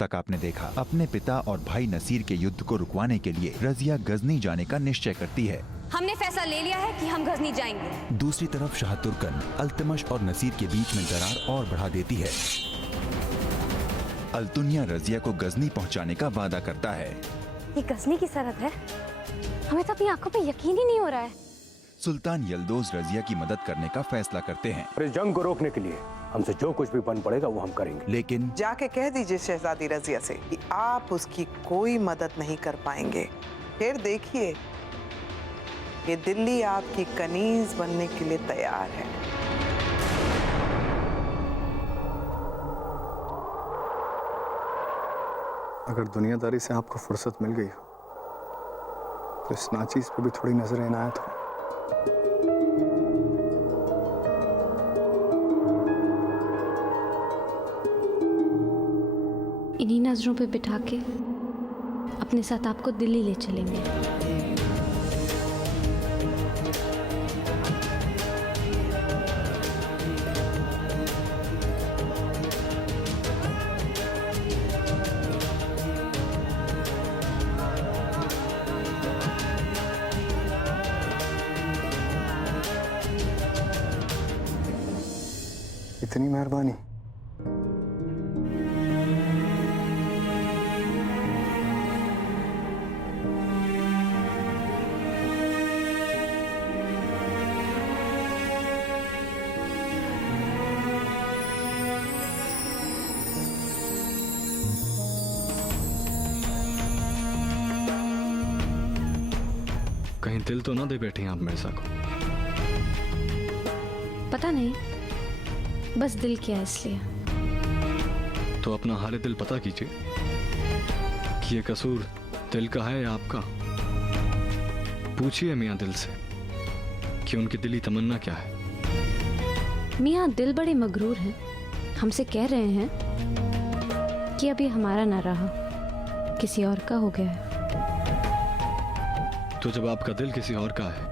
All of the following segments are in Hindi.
तक आपने देखा। अपने पिता और भाई नसीर के युद्ध को रुकवाने के लिए रजिया गजनी जाने का निश्चय करती है। हमने फैसला ले लिया है कि हम गजनी जाएंगे। दूसरी तरफ शाह तुर्कन अल्तमश और नसीर के बीच में दरार और बढ़ा देती है। अल्तुनिया रजिया को गजनी पहुंचाने का वादा करता है। ये गजनी की सरहद है, हमें तो अपनी आंखों पे यकीन ही नहीं हो रहा है। सुल्तान यल्दोज रजिया की मदद करने का फैसला करते हैं। और इस जंग को रोकने के लिए हमसे जो कुछ भी बन पड़ेगा वो हम करेंगे। लेकिन जाके कह दीजिए शहजादी रजिया से कि आप उसकी कोई मदद नहीं कर पाएंगे। फिर देखिए, ये दिल्ली आपकी कनीज बनने के लिए तैयार है। अगर दुनियादारी से आपको फुर्सत मिल गई हो तो इस नाचीज पे भी थोड़ी नजर इनायत हो। इन्हीं नजरों पे बिठा के अपने साथ आपको दिल्ली ले चलेंगे। इतनी मेहरबानी। कहीं दिल तो ना दे बैठे आप मिर्जा को? पता नहीं, बस दिल किया इसलिए। तो अपना हाल दिल पता कीजिए कि ये कसूर दिल का है या आपका। पूछिए मियाँ दिल से कि उनकी दिली तमन्ना क्या है। मियाँ दिल बड़े मगरूर हैं, हमसे कह रहे हैं कि अभी हमारा ना रहा, किसी और का हो गया है। तो जब आपका दिल किसी और का है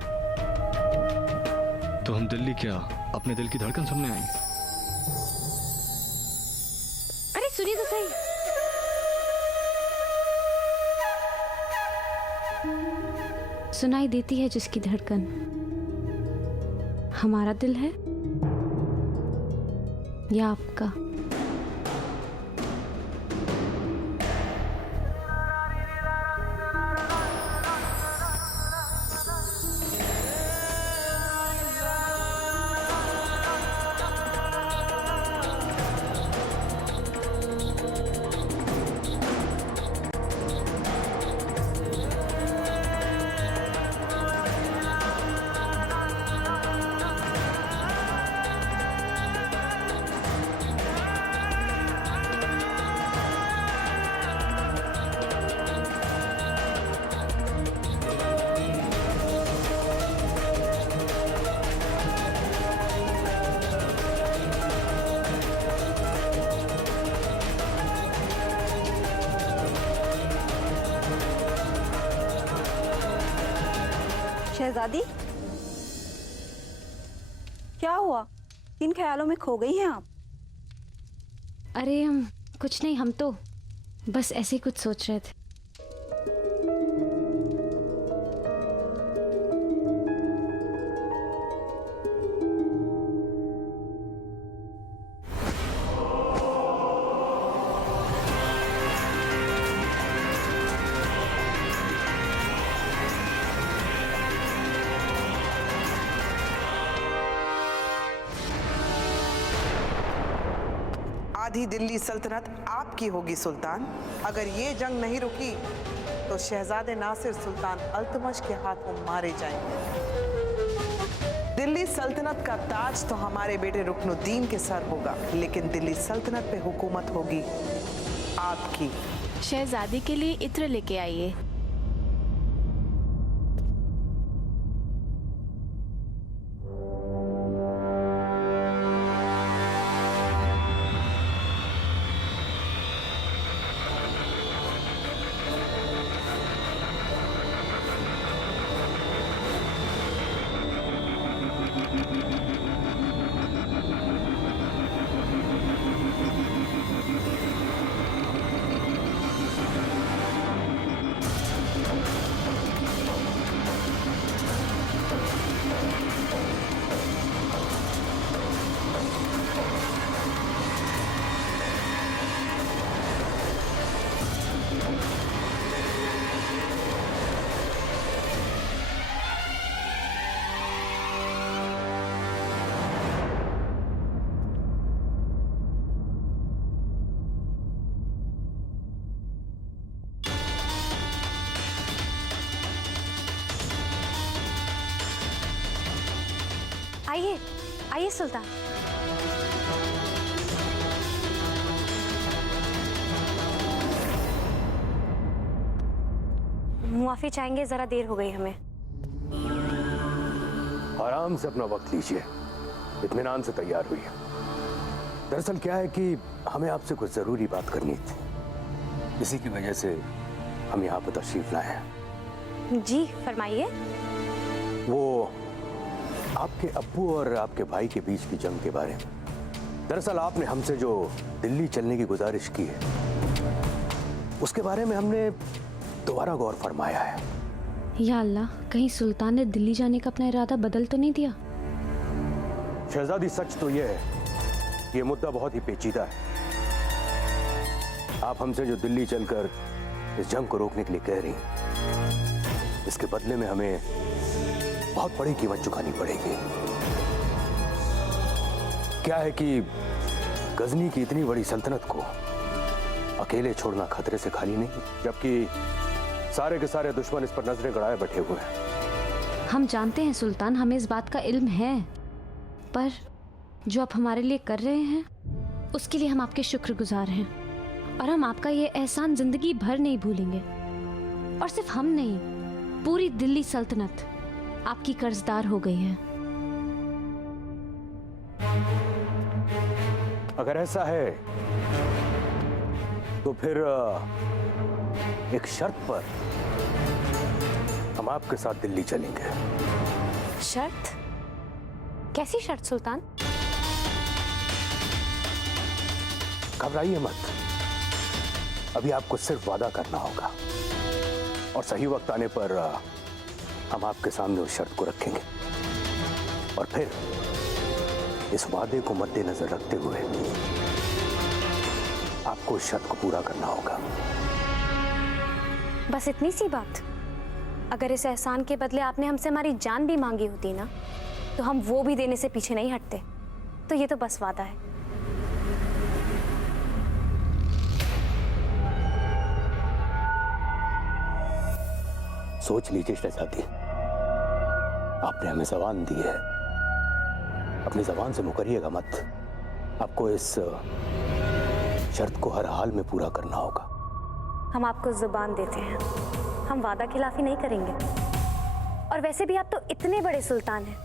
तो हम दिल्ली क्या अपने दिल की धड़कन सुनने आएंगे? अरे सुनिए तो सही। सुनाई देती है जिसकी धड़कन, हमारा दिल है या आपका? शहजादी, क्या हुआ? किन ख्यालों में खो गई हैं आप? अरे हम कुछ नहीं, हम तो बस ऐसे ही कुछ सोच रहे थे। आधी दिल्ली सल्तनत आपकी होगी सुल्तान। अगर ये जंग नहीं रुकी तो शहजादे नासिर सुल्तान अल्तमश के हाथों मारे जाएंगे। दिल्ली सल्तनत का ताज तो हमारे बेटे रुकनुद्दीन के सर होगा, लेकिन दिल्ली सल्तनत पे हुकूमत होगी आपकी। शहजादी के लिए इत्र लेके आइए। आइए आइए सुल्तान। मुआफी चाहेंगे, जरा देर हो गई हमें। आराम से अपना वक्त लीजिए, इत्मीनान से तैयार हुई। दरअसल क्या है कि हमें आपसे कुछ जरूरी बात करनी थी, इसी की वजह से हम यहाँ पर तशरीफ लाए हैं। जी फरमाइए। वो आपके अब्बू और आपके भाई के बीच की जंग के बारे में। दरअसल आपने हमसे जो दिल्ली चलने की गुजारिश की है, उसके बारे में हमने दोबारा गौर फरमाया है। या अल्लाह, कहीं सुल्तान ने दिल्ली जाने का अपना इरादा बदल तो नहीं दिया? शहजादी, सच तो यह है, ये मुद्दा बहुत ही पेचीदा है। आप हमसे जो दिल्ली चलकर इस जंग को रोकने के लिए कह रही हैं, इसके बदले में हमें बहुत बड़ी कीमत चुकानी पड़ेगी। क्या है कि गजनी की इतनी बड़ी सल्तनत को अकेले छोड़ना खतरे से खाली नहीं, जबकि सारे के सारे दुश्मन इस पर नजरें गड़ाए बैठे हुए हैं। हम जानते हैं सुल्तान, हमें इस बात का इल्म है, पर जो आप हमारे लिए कर रहे हैं उसके लिए हम आपके शुक्रगुजार हैं, और हम आपका ये एहसान जिंदगी भर नहीं भूलेंगे। और सिर्फ हम नहीं, पूरी दिल्ली सल्तनत आपकी कर्जदार हो गई है। अगर ऐसा है तो फिर एक शर्त पर हम आपके साथ दिल्ली चलेंगे। शर्त? कैसी शर्त सुल्तान? घबराइए मत, अभी आपको सिर्फ वादा करना होगा, और सही वक्त आने पर हम आपके सामने उस शर्त को रखेंगे, और फिर इस वादे को मद्देनजर रखते हुए आपको उस शर्त को पूरा करना होगा। बस इतनी सी बात? अगर इस एहसान के बदले आपने हमसे हमारी जान भी मांगी होती ना, तो हम वो भी देने से पीछे नहीं हटते। तो ये तो बस वादा है। सोच लीजिए शहजादी, आपने हमें जबान दी है, अपनी जबान से मुकरिएगा मत। आपको इस शर्त को हर हाल में पूरा करना होगा। हम आपको जुबान देते हैं, हम वादा खिलाफी नहीं करेंगे। और वैसे भी आप तो इतने बड़े सुल्तान हैं,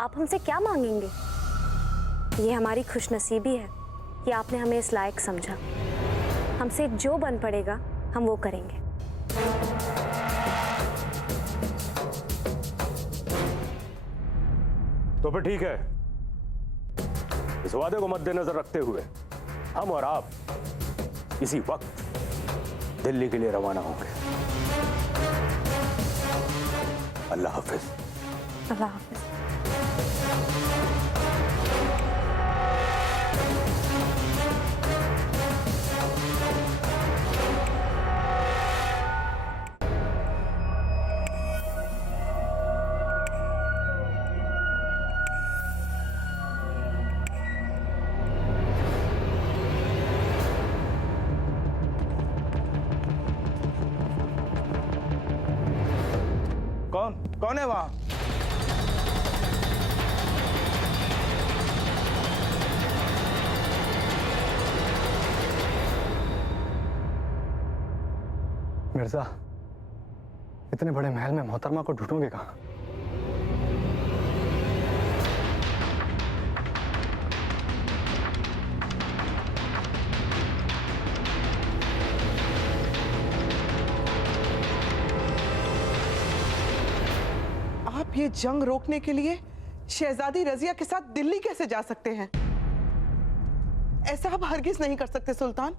आप हमसे क्या मांगेंगे? ये हमारी खुशनसीबी है कि आपने हमें इस लायक समझा। हमसे जो बन पड़ेगा हम वो करेंगे। तो फिर ठीक है, इस वादे को मद्देनजर रखते हुए हम और आप इसी वक्त दिल्ली के लिए रवाना होंगे। अल्लाह हाफिज। अल्लाह हाफिज। कौन है वहां? मिर्जा, इतने बड़े महल में मोहतरमा को ढूंढोगे कहां? आप ये जंग रोकने के लिए शहजादी रजिया के साथ दिल्ली कैसे जा सकते हैं? ऐसा आप हरगिज नहीं कर सकते सुल्तान।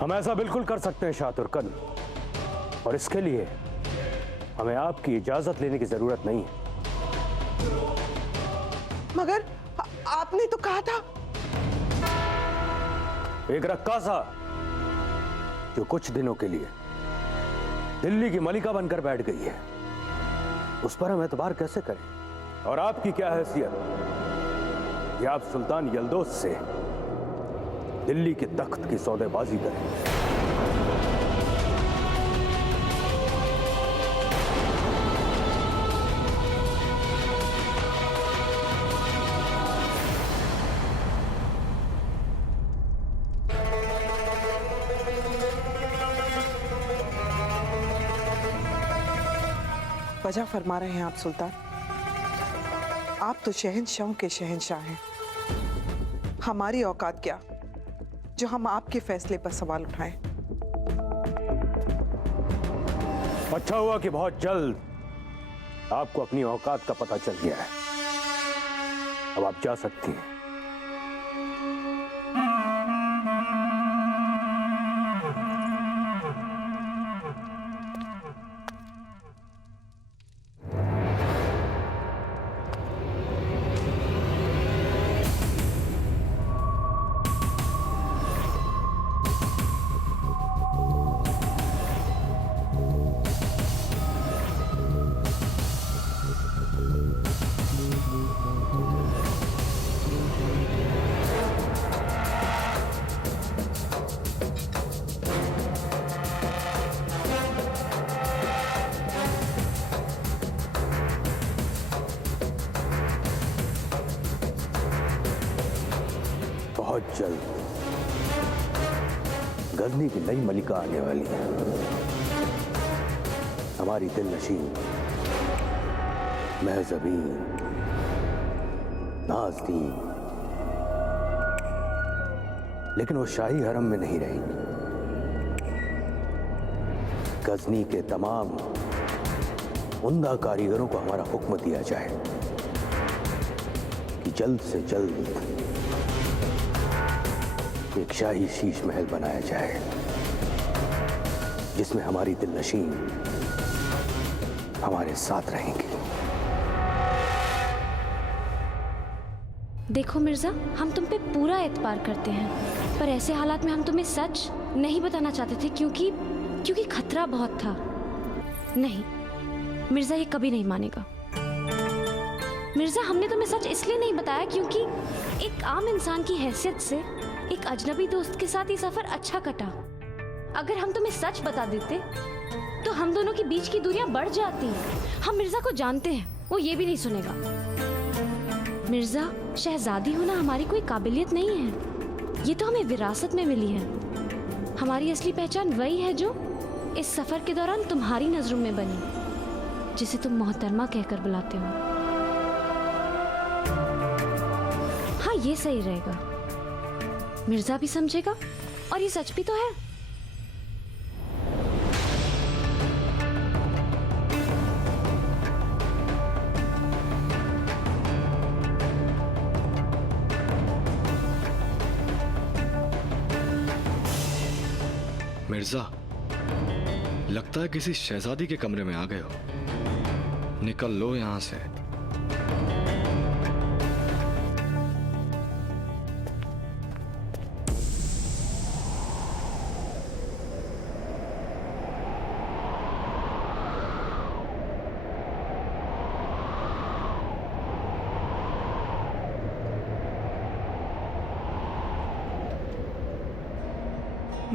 हम ऐसा बिल्कुल कर सकते हैं शाह तुर्कन, और इसके लिए हमें आपकी इजाजत लेने की जरूरत नहीं है। मगर आपने तो कहा था। एक रक्कासा जो कुछ दिनों के लिए दिल्ली की मलिका बनकर बैठ गई है, उस पर हम एतबार कैसे करें? और आपकी क्या हैसियत कि आप सुल्तान यल्दोस से दिल्ली के तख्त की सौदेबाजी करें? वजह फरमा रहे हैं आप सुल्तान। आप तो शहंशाहों के शहंशाह हैं। हमारी औकात क्या जो हम आपके फैसले पर सवाल उठाएं। अच्छा हुआ कि बहुत जल्द आपको अपनी औकात का पता चल गया है। अब आप जा सकती हैं। बहुत जल्द गजनी की नई मलिका आने वाली है। हमारी दिलनशीं महज़बीन नाज़नीन, लेकिन वो शाही हरम में नहीं रहेंगी। गजनी के तमाम उम्दा कारीगरों को हमारा हुक्म दिया जाए कि जल्द से जल्द एक शाही शीश महल बनाया जाए जिसमें हमारी दिलनशीं हमारे साथ रहेंगी। देखो मिर्जा, हम तुम पे पूरा एतबार करते हैं, पर ऐसे हालात में हम तुम्हें सच नहीं बताना चाहते थे क्योंकि खतरा बहुत था। नहीं मिर्जा, ये कभी नहीं मानेगा। मिर्जा, हमने तुम्हें सच इसलिए नहीं बताया क्योंकि एक आम इंसान की हैसियत से एक अजनबी दोस्त के साथ ये सफर अच्छा कटा। अगर हम तुम्हें सच बता देते तो हम दोनों के बीच की दूरियां बढ़ जाती। हम मिर्जा को जानते हैं, वो ये भी नहीं सुनेगा। मिर्जा, शहजादी होना हमारी कोई काबिलियत नहीं है, ये तो हमें विरासत में मिली है। हमारी असली पहचान वही है जो इस सफर के दौरान तुम्हारी नजरों में बनी, जिसे तुम मोहतरमा कहकर बुलाते हो। हाँ, ये सही रहेगा। मिर्जा भी समझेगा और ये सच भी तो है। मिर्जा, लगता है किसी शहजादी के कमरे में आ गए हो। निकल लो यहां से।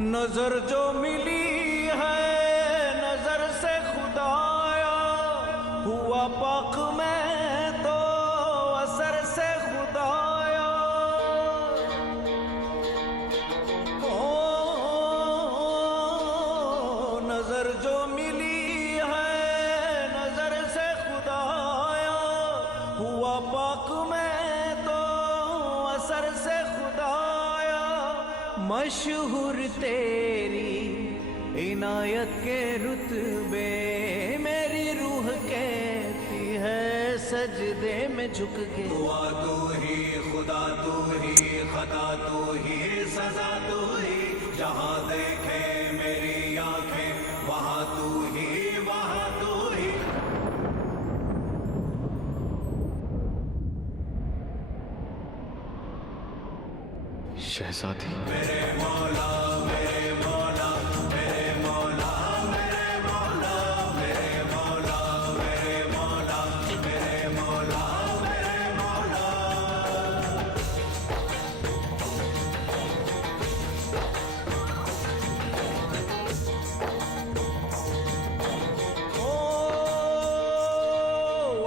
नजर जो मिली है नजर से खुदाया, हुआ पाक में तो असर से खुदाया। ओ नजर जो मिली है नजर से खुदाया, हुआ पाक में तो असर से खुदाया। मशहूर तेरी इनायत के रुतबे, मेरी रूह कहती है सजदे में झुक के। दुआ तू ही, खुदा तू ही, खता तू ही, सजा तू ही, जहां देखे मेरी आंखें वहां तू ही, वहां तू ही। शहजादी, मेरे मौला, मेरे मौला, मेरे मौला, मेरे मौला, मेरे मौला, मेरे मौला, मेरे मौला, मेरे मौला। ओ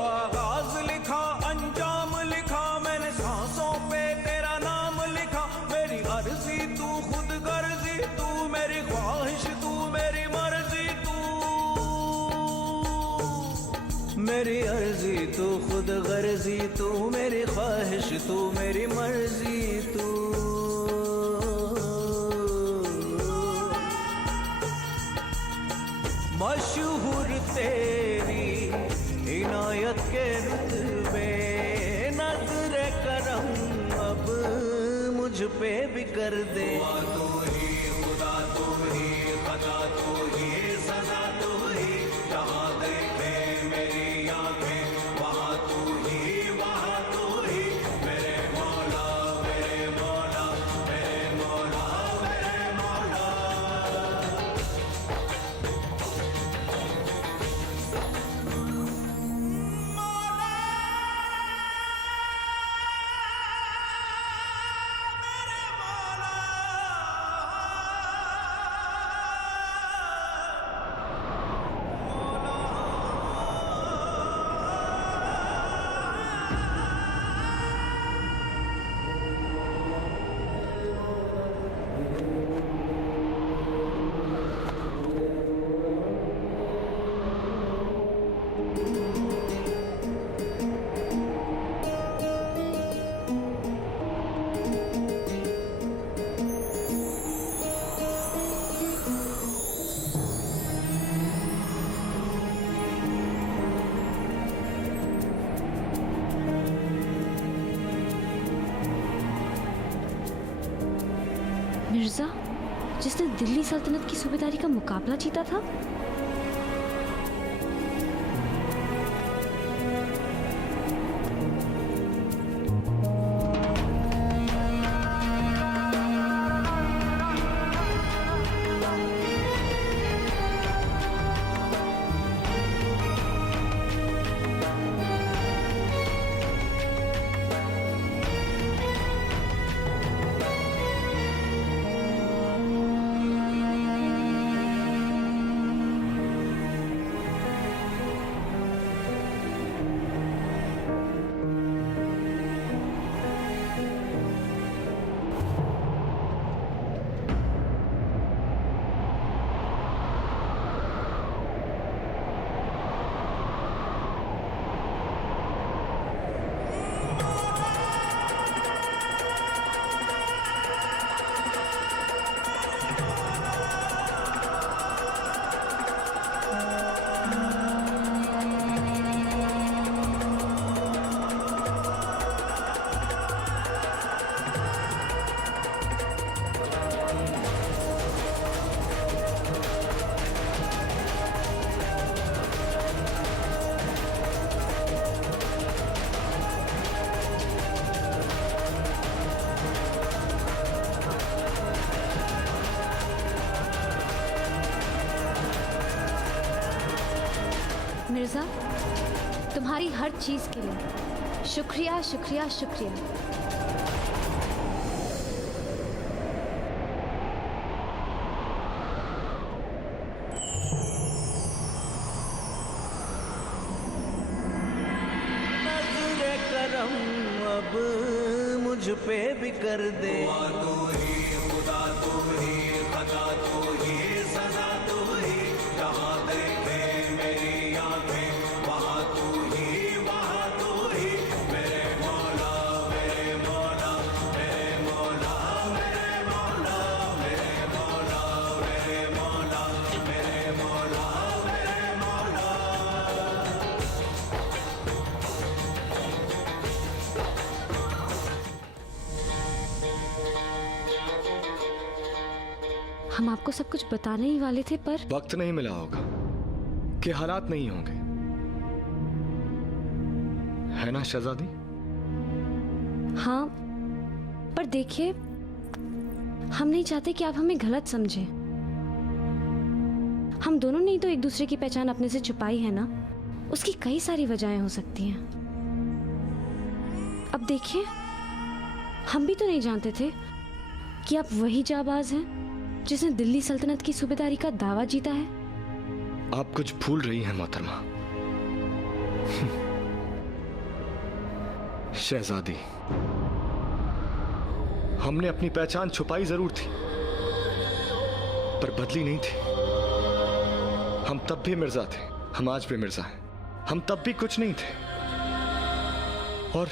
आगाज लिखा, अंजाम लिखा, मैंने सांसों पे तेरा नाम लिखा। मेरी अर्जी तू खुद गर्जी, तू मेरी मेरी अर्जी तू खुद गर्जी तू मेरी ख्वाहिश तू मेरी मर्जी तू मशहूर तेरी इनायत के रुतबे नजरे करम अब मुझ पे भी कर दे। तू ही खुदा तू ही खता तू ही सजा तू ही जहाँ देखे मेरी आंखें वहाँ तू ही मेरे मौला मेरे मौला मेरे मौला मेरे मौला। मिर्जा जिसने दिल्ली सल्तनत की सूबेदारी का मुकाबला जीता था। मिर्जा तुम्हारी हर चीज के लिए शुक्रिया शुक्रिया शुक्रिया। नजरे करम अब मुझ पे भी कर दे। तू ही खुदा तू ही खता तू ही सजा तू ही जहाँ देखे मेरी आंखें वहाँ तू ही मेरे मौला मेरे मौला मेरे मौला मेरे मौला मेरे मौला मेरे मौला मेरे मौला मेरे मौला। हम आपको सब कुछ बताने ही वाले थे पर वक्त नहीं मिला होगा कि हालात नहीं होंगे, है ना शहजादी? हाँ पर देखिए हम नहीं चाहते कि आप हमें गलत समझें। हम दोनों ने ही तो एक दूसरे की पहचान अपने से छुपाई है ना, उसकी कई सारी वजहें हो सकती हैं। अब देखिए हम भी तो नहीं जानते थे कि आप वही जाबाज हैं जिसने दिल्ली सल्तनत की सूबेदारी का दावा जीता है। आप कुछ भूल रही हैं मोहतरमा। शहजादी, हमने अपनी पहचान छुपाई जरूर थी पर बदली नहीं थी। हम तब भी मिर्जा थे, हम आज भी मिर्जा हैं। हम तब भी कुछ नहीं थे और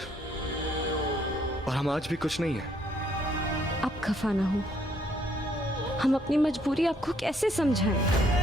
हम आज भी कुछ नहीं है। आप खफा ना हो। हम अपनी मजबूरी आपको कैसे समझाएं?